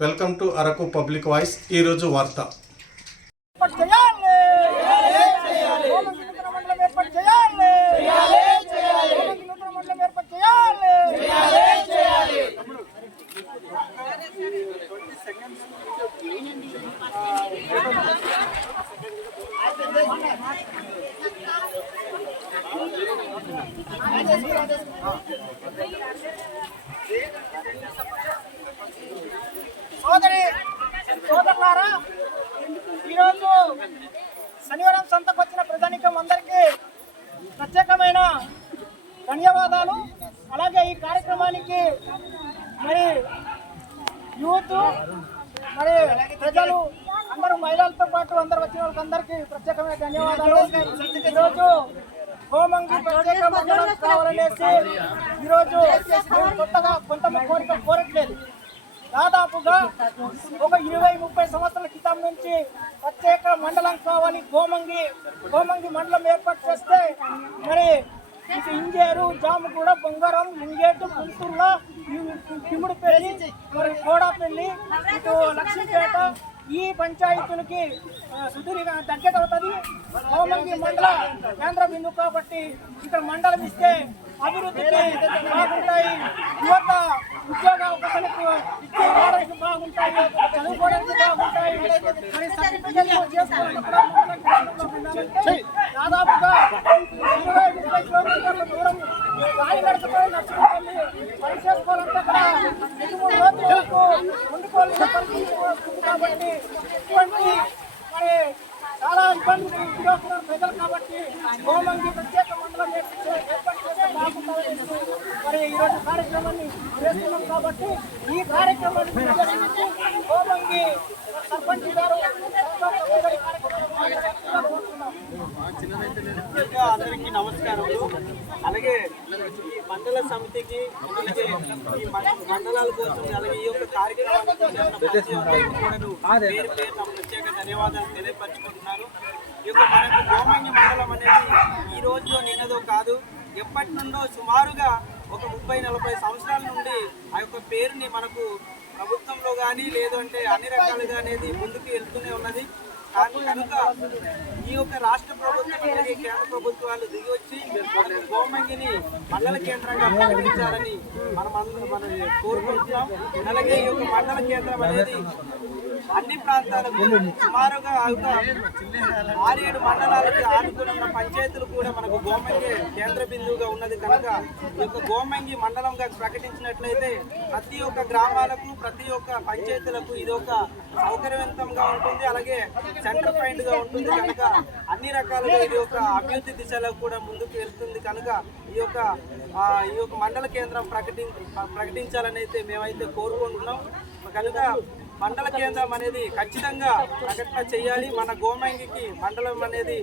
Welcome to Araku public voice ఈరోజు వార్త Thank you హోమంగి నూతన మండలం ఏర్పాటు చేయాలి హోమంగి నూతన మండలం ఏర్పాటు చేయాలి సోదరి సోదరులారా ఈరోజు శనివారం సంతకు వచ్చిన ప్రజానికం అందరికీ ప్రత్యేకమైన ధన్యవాదాలు. అలాగే ఈ కార్యక్రమానికి మరి యూత్ మరి ప్రజలు అందరూ మహిళలతో పాటు అందరు వచ్చిన వాళ్ళందరికీ ప్రత్యేకమైన ధన్యవాదాలు. ఈరోజు హోమంగి ప్రత్యేక మండలం కావాలనేసి ఈరోజు మేము కొత్తగా కొంత కోరిక కోరట్లేదు. దాదాపుగా ఒక ఇరవై ముప్పై సంవత్సరాల క్రితం నుంచి ప్రత్యేక మండలం కావాలి గోమంగి గోమంగి మండలం ఏర్పాటు చేస్తే మరి ఇటు ఇంజేరు జాముగూడ బొంగారం ఇంగేటు గుంటూరులో తిమ్ముడిపల్లి మరి కోడాపల్లి ఇటు లక్ష్మీపేట ఈ పంచాయతీలకి ఆ, సుదీర్ఘ దగ్గర అవుతుంది. కోమంగి మండల కేంద్ర బిందు కాబట్టి ఇక్కడ మండలం ఇస్తే అభివృద్ధికి బాగుంటాయి. యువత ఉద్యోగ అవకాశాలకు ఇచ్చే వారికి బాగుంటాయి. చదువుకోవడానికి బాగుంటాయి. మరి సర్టిఫికెట్లు చేసుకోవడానికి దాదాపుగా ఇరవై ముప్పై కిలోమీటర్ల దూరం గాలి నడుచుకొని నడుచుకుంటుంది. పని చేసుకోవాలంటే కూడా రెండు మూడు రోజుల వరకు ఉండుకోవాల్సిన పరిస్థితి వస్తుంది కాబట్టి ఇటువంటి మరి చాలా ఇబ్బందులు ఎదుర్కొంటున్నారు ప్రజలు కాబట్టి గోమంగి ప్రత్యేక మండలం ఏర్పాటు ఏర్పాటు చేస్తే బాగుంటుందని మరి ఈరోజు కార్యక్రమాన్ని చేస్తున్నాం కాబట్టి ఈ కార్యక్రమాన్ని ఉద్దేశించి సర్పంచ్ గారు అందరికీ నమస్కారములు. అలాగే ఈ మండల సమితికి ఈ మండలాల కోసం అలాగే ఈ యొక్క కార్యక్రమాన్ని పేరు పేరు నా ప్రత్యేక ధన్యవాదాలు తెలియపరచుకుంటున్నాను ఈ యొక్క మనకు గోమంగి మండలం అనేది ఈ రోజు నిన్నదో కాదు ఎప్పటి నుండో సుమారుగా ఒక ముప్పై నలభై సంవత్సరాల నుండి ఆ యొక్క పేరుని మనకు ప్రభుత్వంలో కానీ లేదంటే అన్ని రకాలుగా అనేది ముందుకు వెళ్తూనే ఉన్నది. కానీ కనుక ఈ యొక్క రాష్ట్ర ప్రభుత్వం అలాగే కేంద్ర ప్రభుత్వాలు దిగి వచ్చి గోమంగిని మండల కేంద్రంగా ప్రకటించాలని మనం అందరం మనం కోరుకుంటున్నాం. అలాగే ఈ యొక్క మండల కేంద్రం అనేది అన్ని ప్రాంతాలకు సుమారుగా ఒక ఆరేడు మండలాలకి ఆనుకుని పంచాయతీలు కూడా మనకు గోమంగి కేంద్ర బిందువుగా ఉన్నది కనుక ఈ యొక్క గోమంగి మండలంగా ప్రకటించినట్లయితే ప్రతి ఒక్క గ్రామాలకు ప్రతి ఒక్క పంచాయతీలకు ఇది ఒక సౌకర్యవంతంగా ఉంటుంది. అలాగే సెంటర్ పాయింట్గా ఉంటుంది కనుక అన్ని రకాలుగా ఇది ఒక అభివృద్ధి దిశలో కూడా ముందుకు వెళ్తుంది కనుక ఈ యొక్క ఈ యొక్క మండల కేంద్రం ప్రకటి ప్రకటించాలని అయితే మేమైతే కోరుకుంటున్నాం. కనుక మండల కేంద్రం అనేది ఖచ్చితంగా ప్రకటన చేయాలి. మన గోమంగికి మండలం అనేది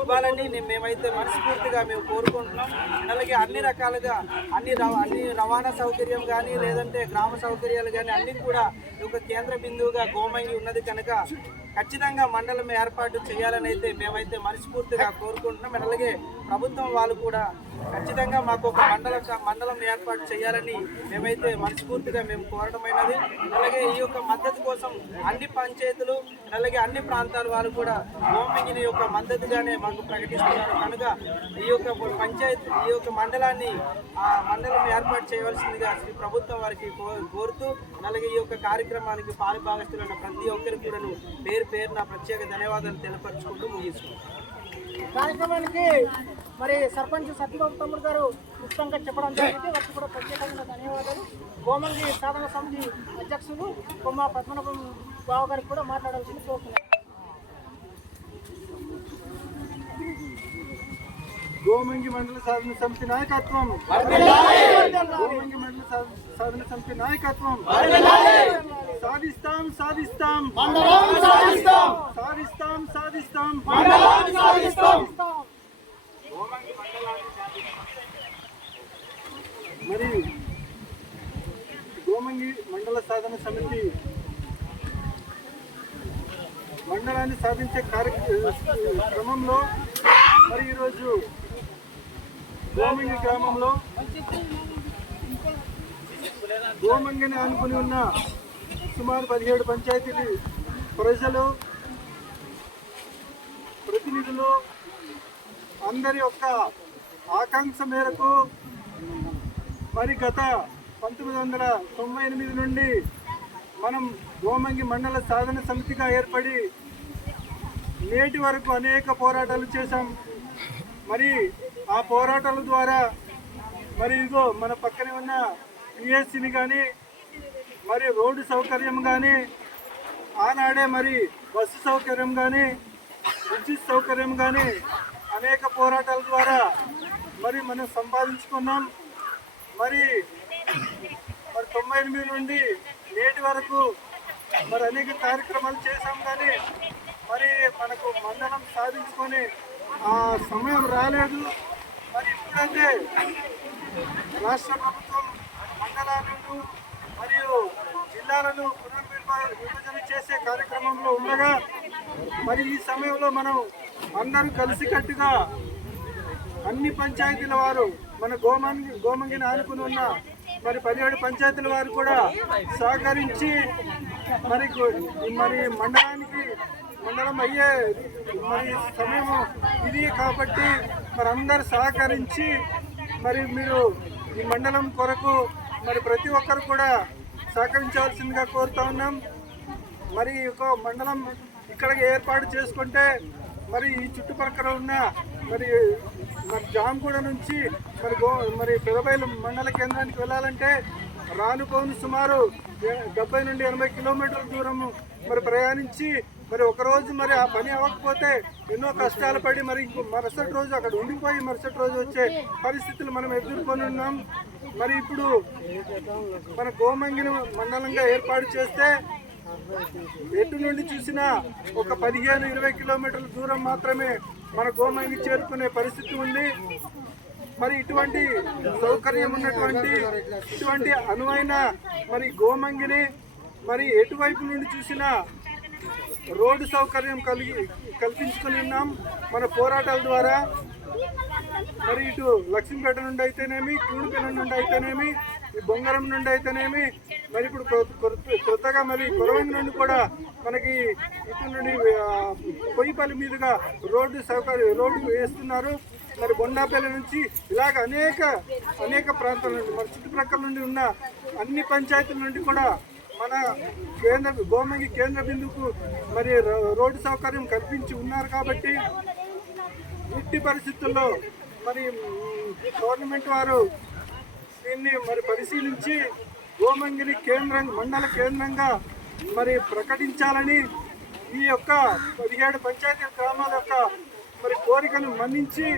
ఇవ్వాలని మేమైతే మనస్ఫూర్తిగా మేము కోరుకుంటున్నాం. అలాగే అన్ని రకాలుగా అన్ని అన్ని రవాణా సౌకర్యం కానీ లేదంటే గ్రామ సౌకర్యాలు కానీ అన్ని కూడా ఒక కేంద్ర బిందువుగా గోమంగి ఉన్నది కనుక ఖచ్చితంగా మండలం ఏర్పాటు చేయాలని అయితే మేమైతే మనస్ఫూర్తిగా కోరుకుంటున్నాం. అలాగే ప్రభుత్వం వాళ్ళు కూడా ఖచ్చితంగా మాకు ఒక మండల మండలం ఏర్పాటు చేయాలని మేమైతే మనస్ఫూర్తిగా మేము కోరడమైనది. అలాగే ఈ యొక్క మద్దతు కోసం అన్ని పంచాయతీలు అలాగే అన్ని ప్రాంతాల వారు కూడా గోమంగిని యొక్క మద్దతుగానే మాకు ప్రకటిస్తున్నారు. కనుక ఈ యొక్క పంచాయతీ ఈ యొక్క మండలాన్ని ఆ మండలం ఏర్పాటు చేయవలసిందిగా శ్రీ ప్రభుత్వం వారికి కోరుతూ అలాగే ఈ యొక్క కార్యక్రమానికి పాలుభాగస్తులైన ప్రతి ఒక్కరికి కూడా పేరు పేరున ప్రత్యేక ధన్యవాదాలు తెలపరుచుకుంటూ ముగిస్తున్నాను కార్యక్రమానికి మరి సర్పంచ్ సత్యబాబు తమ్ముడు గారు ముఖ్యంగా చెప్పడం జరిగింది. వారికి కూడా ప్రత్యేకమైన ధన్యవాదాలు. గోమంగి సాధన సమితి అధ్యక్షులు కొమ్మ పద్మనాభం బాబు గారికి కూడా మాట్లాడాల్సింది కోరుతున్నారు గోమంగి మండల సాధన సమితి నాయకత్వం. గోమంగి మండల సాధన సమితి నాయకత్వం. సాధిస్తాం సాధిస్తాం. సాధిస్తాం సాధిస్తాం. మరి గోమంగి మండల సాధన సమితి మండలాన్ని సాధించే కార్య క్రమంలో మరి ఈరోజు గోమంగి గ్రామంలో గోమంగిని ఆనుకుని ఉన్న సుమారు పదిహేడు పంచాయతీలు ప్రజలు ప్రతినిధులు అందరి యొక్క ఆకాంక్ష మేరకు మరి గత పంతొమ్మిది వందల తొంభై ఎనిమిది నుండి మనం గోమంగి మండల సాధన సమితిగా ఏర్పడి నేటి వరకు అనేక పోరాటాలు చేశాం. మరి ఆ పోరాటాల ద్వారా మరి ఇదిగో మన పక్కనే ఉన్న పిఎస్సిని కానీ మరి రోడ్డు సౌకర్యం కానీ ఆనాడే మరి బస్సు సౌకర్యం కానీ విద్యుత్ సౌకర్యం కానీ అనేక పోరాటాల ద్వారా మరి మనం సంపాదించుకున్నాం. మరి మరి తొంభై ఎనిమిది నుండి నేటి వరకు మరి అనేక కార్యక్రమాలు చేశాం కానీ మరి మనకు మండలం సాధించుకొని ఆ సమయం రాలేదు. మరి ఇప్పుడైతే రాష్ట్ర ప్రభుత్వం మండలాలను మరియు జిల్లాలను పునర్విభజన చేసే కార్యక్రమంలో ఉండగా మరి ఈ సమయంలో మనం అందరూ కలిసికట్టుగా అన్ని పంచాయతీల వారు మన గోమంగి గోమంగిని ఆనుకుని ఉన్న మరి పదిహేడు పంచాయతీల వారు కూడా సహకరించి మరి మరి మండలానికి మండలం అయ్యే మరి సమయం ఇది కాబట్టి మరి అందరు సహకరించి మరి మీరు ఈ మండలం కొరకు మరి ప్రతి ఒక్కరు కూడా సహకరించవలసిందిగా కోరుతా ఉన్నాం. మరి ఒక మండలం ఇక్కడ ఏర్పాటు చేసుకుంటే మరి ఈ చుట్టుపక్కల ఉన్న మరి మరి జామగూడ నుంచి మరి గో మరి పెదబైలు మండల కేంద్రానికి వెళ్ళాలంటే రాను సుమారు డెబ్బై నుండి ఎనభై కిలోమీటర్ల దూరం మరి ప్రయాణించి మరి ఒకరోజు మరి ఆ పని అవ్వకపోతే ఎన్నో కష్టాలు పడి మరి ఇంకో మరుసటి రోజు అక్కడ ఉండిపోయి మరుసటి రోజు వచ్చే పరిస్థితులు మనం ఎదుర్కొని ఉన్నాం. మరి ఇప్పుడు మన గోమంగిని మండలంగా ఏర్పాటు చేస్తే ఎటు నుండి చూసినా ఒక పదిహేను ఇరవై కిలోమీటర్ల దూరం మాత్రమే మన గోమంగి చేరుకునే పరిస్థితి ఉంది. మరి ఇటువంటి సౌకర్యం ఉన్నటువంటి ఇటువంటి అనువైన మరి గోమంగిని మరి ఎటువైపు నుండి చూసినా రోడ్డు సౌకర్యం కలిగి కల్పించుకుని ఉన్నాం. మన పోరాటాల ద్వారా మరి ఇటు లక్ష్మీపేట నుండి అయితేనేమి కూడిపల్లి నుండి అయితేనేమి ఈ బొంగరం నుండి అయితేనేమి మరి ఇప్పుడు కొత్త- కొత్తగా మరి కొరవంగి నుండి కూడా మనకి ఇటు నుండి పొయ్యిపల్లి మీదుగా రోడ్డు సౌకర్యం రోడ్డు వేస్తున్నారు. మరి బొండాపల్లి నుంచి ఇలాగ అనేక అనేక ప్రాంతాల నుండి మన చుట్టుప్రక్కల నుండి ఉన్న అన్ని పంచాయతీల నుండి కూడా మన కేంద్ర గోమంగి కేంద్ర బిందుకు మరి రో- రోడ్డు సౌకర్యం కల్పించి ఉన్నారు కాబట్టి ఇట్టి పరిస్థితుల్లో మరి గవర్నమెంట్ వారు దీన్ని మరి పరిశీలించి గోమంగిని కేంద్రం మండల కేంద్రంగా మరి ప్రకటించాలని ఈ యొక్క పదిహేడు పంచాయతీ గ్రామాల యొక్క మరి కోరికను మన్నించి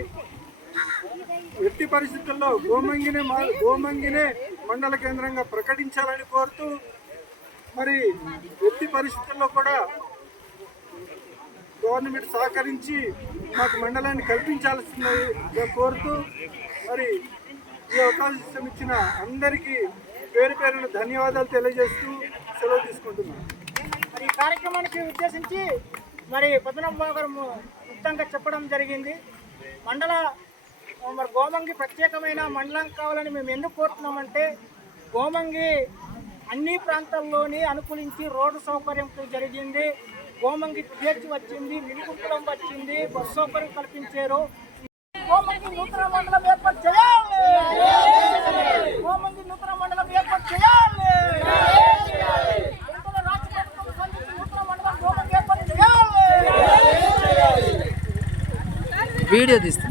ఎట్టి పరిస్థితుల్లో గోమంగినే మా- గోమంగినే మండల కేంద్రంగా ప్రకటించాలని కోరుతూ మరి ఎట్టి పరిస్థితుల్లో కూడా గవర్నమెంట్ సహకరించి మాకు మండలాన్ని కల్పించాల్సిందిగా కోరుతూ మరి ఈ అవకాశం ఇచ్చిన అందరికీ పేరు పేరున ధన్యవాదాలు తెలియజేస్తూ సెలవు తీసుకుంటున్నాను మరి ఈ కార్యక్రమానికి ఉద్దేశించి మరి పద్మనాభ గారు చెప్పడం జరిగింది. మండల మరి గోమంగి ప్రత్యేకమైన మండలం కావాలని మేము ఎందుకు కోరుతున్నామంటే గోమంగి అన్ని ప్రాంతాల్లోని అనుకూలించి రోడ్డు సౌకర్యం జరిగింది. గోమంగి పేర్చి వచ్చింది నిలుగుంపులం వచ్చింది. బస్సు సౌకర్యం కల్పించారు. గోమంగి నూతన మండలం ఏర్పాటు చేయాలి. గోమంగి నూతన మండలం ఏర్పాటు చేయాలి. వీడియో తీస్తా